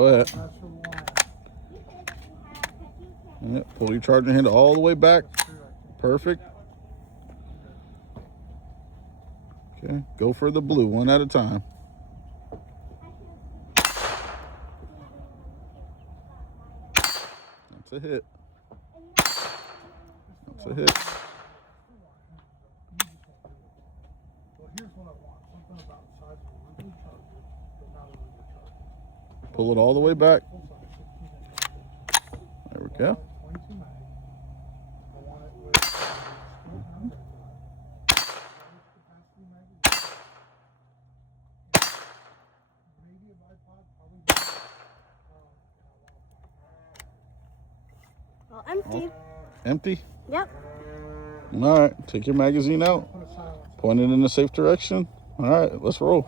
Go ahead. Yep, pull your charging handle all the way back. Perfect. Okay, go for the blue one at a time. That's a hit. That's a hit. Pull it all the way back. There we go. Well, empty. Empty? Yep. All right, take your magazine out. Point it in a safe direction. All right, let's roll.